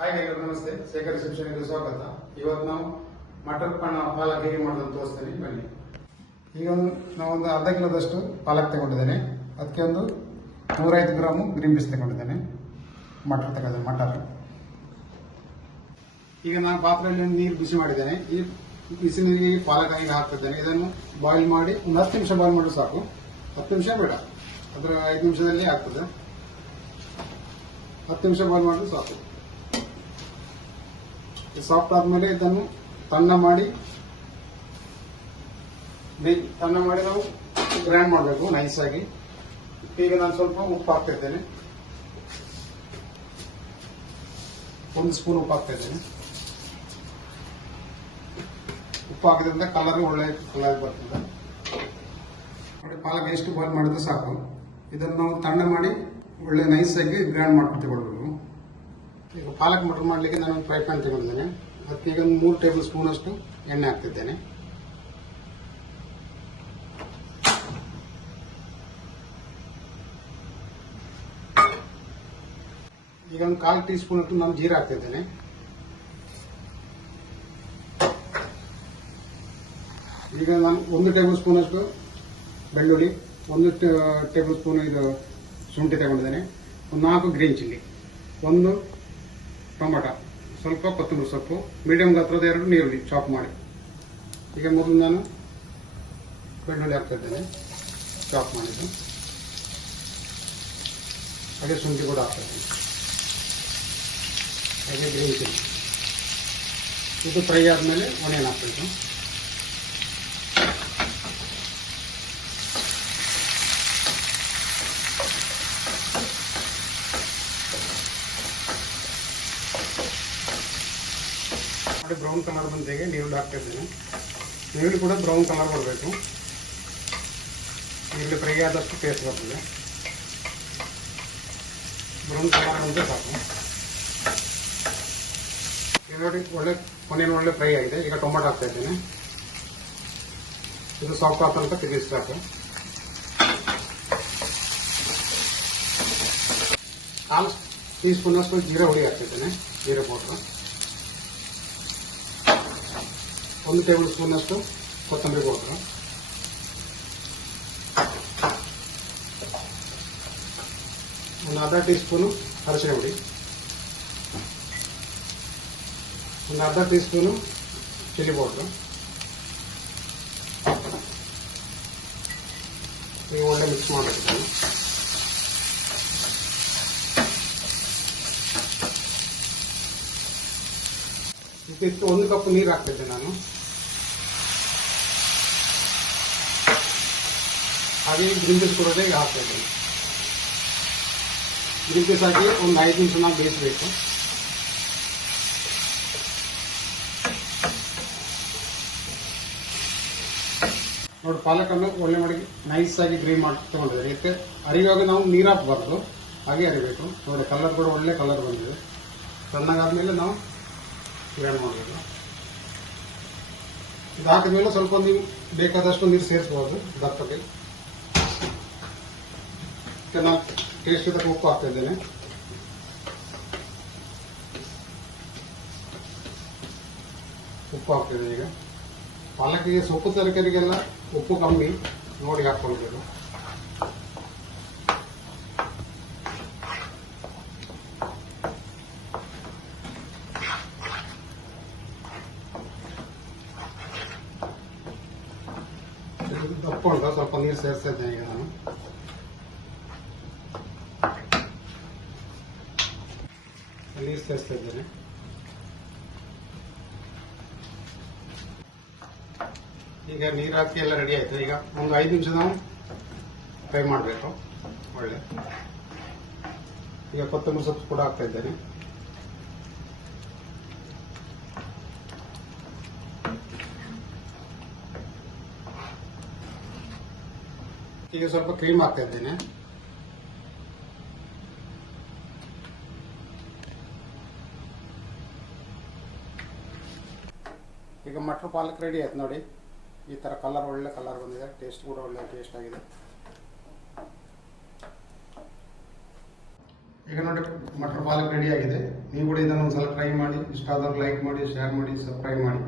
Hi ಎಲ್ಲರೂ ನಮಸ್ತೆ. ಶೇಖರ್ ರಿಸೆಪ್ಷನ್ಗೆ ಸ್ವಾಗತ. ಇವತ್ತು ನಾವು ಮಟರ್ ಪಾಲಕ್ ಹೇಗೆ ಮಾಡೋದು ಅಂತ ತೋರಿಸ್ತೇನೆ. ಬನ್ನಿ. ಈಗ ಒಂದು ನಾವೊಂದು ಅರ್ಧ ಕಿಲೋದಷ್ಟು ಪಾಲಕ್ ತಗೊಂಡಿದ್ದೇನೆ. ಅದಕ್ಕೆ ಒಂದು ನೂರೈದು ಗ್ರಾಮು ಗ್ರೀನ್ ಪೀಸ್ ತಗೊಂಡಿದ್ದೇನೆ. ಮಟರ್ ತಗೊಂಡೆ ಮಟರ್. ಈಗ ನಾನು ಪಾತ್ರೆಯಲ್ಲಿ ನೀರು ಬಿಸಿ ಮಾಡಿದ್ದೇನೆ. ಈ ಬಿಸಿ ನೀರಿಗೆ ಪಾಲಕ್ ಹಾಕಿ ಹಾಕ್ತಿದ್ದೇನೆ. ಇದನ್ನು ಬಾಯ್ಲ್ ಮಾಡಿ ಒಂದು ಹತ್ತು ನಿಮಿಷ ಬಾಯ್ಲ್ ಮಾಡಿದ್ರೆ ಸಾಕು. ಹತ್ತು ನಿಮಿಷ ಬೇಡ. ಅದರ ಐದು ನಿಮಿಷದಲ್ಲಿ ಆಗ್ತದೆ. ಹತ್ತು ನಿಮಿಷ ಬಾಯ್ಲ್ ಮಾಡಿದ್ರೆ ಸಾಕು. ಸಾಫ್ಟ್ ಆದ್ಮೇಲೆ ಇದನ್ನು ತಣ್ಣ ಮಾಡಿ ತಣ್ಣ ಮಾಡಿ ನಾವು ಗ್ರೈಂಡ್ ಮಾಡಬೇಕು ನೈಸ್ ಆಗಿ. ಈಗ ನಾನು ಸ್ವಲ್ಪ ಉಪ್ಪು ಹಾಕ್ತಿದ್ದೇನೆ. ಒಂದು ಸ್ಪೂನ್ ಉಪ್ಪು ಹಾಕ್ತಿದ್ದೇನೆ. ಉಪ್ಪು ಹಾಕಿದ್ರಿಂದ ಕಲರ್ ಒಳ್ಳೆ ಕಲರ್ ಬರ್ತದೆ. ನೋಡಿ ಪಾಲಕ್ ಎಷ್ಟು ಬಾಯ್ಲ್ ಮಾಡಿದ್ರೆ ಸಾಕು. ಇದನ್ನು ನಾವು ತಣ್ಣ ಮಾಡಿ ಒಳ್ಳೆ ನೈಸ್ ಆಗಿ ಗ್ರೈಂಡ್ ಮಾಡ್ಕೊತೀವಿ ಈಗ ಪಾಲಕ್ ಮಟರ್ ಮಾಡಲಿಕ್ಕೆ ನಾನು ಫ್ರೈ ಪ್ಯಾನ್ ತಗೊಂಡಿದ್ದೇನೆ ಅದಕ್ಕೆ ಈಗ ಒಂದು ಮೂರು ಟೇಬಲ್ ಸ್ಪೂನ್ ಅಷ್ಟು ಎಣ್ಣೆ ಹಾಕ್ತಿದ್ದೇನೆ. ಈಗ ಒಂದು ಕಾಲು ಟೀ ಸ್ಪೂನ್ ಅಷ್ಟು ನಾನು ಜೀರಾ ಹಾಕ್ತಿದ್ದೇನೆ. ಈಗ ನಾನು ಒಂದು ಟೇಬಲ್ ಸ್ಪೂನ್ ಅಷ್ಟು ಬೆಳ್ಳುಳ್ಳಿ, ಒಂದು ಟೇಬಲ್ ಸ್ಪೂನ್ ಇದು ಶುಂಠಿ ತಗೊಂಡಿದ್ದೇನೆ. ಒಂದು ನಾಲ್ಕು ಗ್ರೀನ್ ಚಿಲ್ಲಿ ಒಂದು ಟೊಮಟ ಸ್ವಲ್ಪ ಕೊತ್ತಂಬರಿ ಸೊಪ್ಪು ಮೀಡಿಯಂ ಗಾತ್ರದ ಎರಡು ನೀರುಳ್ಳಿ ಚಾಪ್ ಮಾಡಿ. ಈಗ ಮೊದಲು ನಾನು ಬೆಳ್ಳುಳ್ಳಿ ಹಾಕ್ತಾ ಇದ್ದೇನೆ. ಚಾಪ್ ಮಾಡಿದ್ದು. ಹಾಗೆ ಶುಂಠಿ ಕೂಡ ಹಾಕ್ತಾ ಹಾಗೆ ಗ್ರೀನ್ ಚಿಲ್ಲಿ ಇದು ಫ್ರೈ ಆದಮೇಲೆ ಒಣೆನ್ ಹಾಕ್ಬೇಕು. ನೋಡಿ ಬ್ರೌನ್ ಕಲರ್ ಬಂದಿಗೆ ನೀರುಳ್ಳಿ ಹಾಕ್ತಾ ಇದ್ದೇನೆ ನೀರುಳ್ಳಿ ಕೂಡ ಬ್ರೌನ್ ಕಲರ್ ಬರಬೇಕು. ನೀರುಳ್ಳಿ ಫ್ರೈ ಆದಷ್ಟು ಟೇಸ್ಟ್ ಬರ್ತದೆ. ಬ್ರೌನ್ ಕಲರ್ ಬಂದರೆ ಸಾಕು. ಈಗ ನೋಡಿ ಒಳ್ಳೆ ಕೊನೆಯನ್ನು ಒಳ್ಳೆ ಫ್ರೈ ಆಗಿದೆ. ಈಗ ಟೊಮೆಟೊ ಹಾಕ್ತಾ ಇದ್ದೇನೆ. ಇದು ಸಾಫ್ಟ್ ಆಗ್ತಾ ಅಂತ ತೆಗೆಸಿ ಸಾಕು. ಕಾಲು ಟೀ ಸ್ಪೂನ್ ಅಷ್ಟು ಜೀರಾ ಹುಳಿ ಹಾಕ್ತಿದ್ದೇನೆ ಜೀರಾ ಪೌಡ್ರ್ ಒಂದು ಟೇಬಲ್ ಸ್ಪೂನ್ ಅಷ್ಟು ಕೊತ್ತಂಬರಿ ಪೌಡ್ರ್ ಒಂದು ಅರ್ಧ ಟೀ ಸ್ಪೂನು ಅರಶಿನ ಹುಡಿ ಒಂದು ಅರ್ಧ ಟೀ ಸ್ಪೂನು ಚಿಲ್ಲಿ ಪೌಡ್ರ್ ಈಗ ಒಳ್ಳೆ ಮಿಕ್ಸ್ ಮಾಡಬೇಕು ಇದಕ್ಕೆ ಒಂದು ಕಪ್ ನೀರು ಹಾಕ್ತಿದ್ದೆ ನಾನು ಹಾಗೆ ಗ್ರೀನ್ ಪೀಸ್ ಕೂಡ ಈಗ ಹಾಕ್ತಾ ಇದ್ದೀನಿ ಗ್ರೀನ್ ಪೀಸ್ ಹಾಕಿ ಒಂದು ಐದು ನಿಮಿಷ ನಾವು ಬೇಯಿಸಬೇಕು. ನೋಡಿ ಪಾಲಕನ್ನು ಒಳ್ಳೆ ಮಾಡಿ ನೈಸ್ ಆಗಿ ಗ್ರೀನ್ ಮಾಡಿ ತಗೊಂಡಿದ್ದಾರೆ. ಇದಕ್ಕೆ ಅರಿಯುವಾಗ ನಾವು ನೀರು ಹಾಕಬಾರ್ದು. ಹಾಗೆ ಅರಿಬೇಕು. ನೋಡಿ ಕಲರ್ ಕೂಡ ಒಳ್ಳೆ ಕಲರ್ ಬಂದಿದೆ. ತಣ್ಣಗಾದ್ಮೇಲೆ ನಾವು ಗ್ರೈಂಡ್ ಮಾಡಬೇಕು. ಇದು ಹಾಕಿದ್ಮೇಲೆ ಸ್ವಲ್ಪ ನೀವು ಬೇಕಾದಷ್ಟು ನೀರು ಸೇರಿಸ್ಬೋದು ದಪ್ಪಕ್ಕೆ ನಾನು ಟೇಸ್ಟ್ ತಕ್ಕ ಉಪ್ಪು ಹಾಕ್ತಾ ಇದ್ದೇನೆ ಉಪ್ಪು ಹಾಕ್ತಿದ್ದೇನೆ ಈಗ. ಪಾಲಕಿಗೆ ಸೊಪ್ಪು ತರಕಾರಿಗೆಲ್ಲ ಉಪ್ಪು ಕಮ್ಮಿ ನೋಡಿ ಹಾಕೊಳ್ಬೇಕು ದಪ್ಪ ಉಂಟು, ಸ್ವಲ್ಪ ನೀರು ಸೇರಿಸ್ತಾ ಇದ್ದೇನೆ ಈಗ ನಾನು. ನೀರು ಸೇರಿಸ್ತಾ ಇದ್ದೇನೆ ಈಗ ನೀರು ಹಾಕಿ ಎಲ್ಲ ರೆಡಿ ಆಯ್ತು. ಈಗ ಒಂದು ಐದು ನಿಮಿಷ ನಾವು ಫ್ರೈ ಮಾಡಬೇಕು. ಒಳ್ಳೆ. ಈಗ ಕೊತ್ತಂಬರಿ ಸೊಪ್ಪು ಕೂಡ ಹಾಕ್ತಾ ಇದ್ದೇನೆ. ಈಗ ಸ್ವಲ್ಪ ಕ್ರೀಮ್ ಹಾಕ್ತಾ ಇದ್ದೇನೆ. ಈಗ ಮಟ್ರ್ ಪಾಲಕ್ ರೆಡಿ ಆಯ್ತು ನೋಡಿ. ಈ ತರ ಕಲರ್ ಒಳ್ಳೆ ಕಲರ್ ಬಂದಿದೆ. ಟೇಸ್ಟ್ ಕೂಡ ಒಳ್ಳೆ ಟೇಸ್ಟ್ ಆಗಿದೆ. ಈಗ ನೋಡಿ, ಮಟರ್ ಪಾಲಕ್ ರೆಡಿ ಆಗಿದೆ. ನೀವು ಕೂಡ ಇದನ್ನು ಒಂದ್ಸಲ ಟ್ರೈ ಮಾಡಿ. ಇಷ್ಟ ಆದವ್ರು ಲೈಕ್ ಮಾಡಿ ಶೇರ್ ಮಾಡಿ ಸಬ್ಸ್ಕ್ರೈಬ್ ಮಾಡಿ.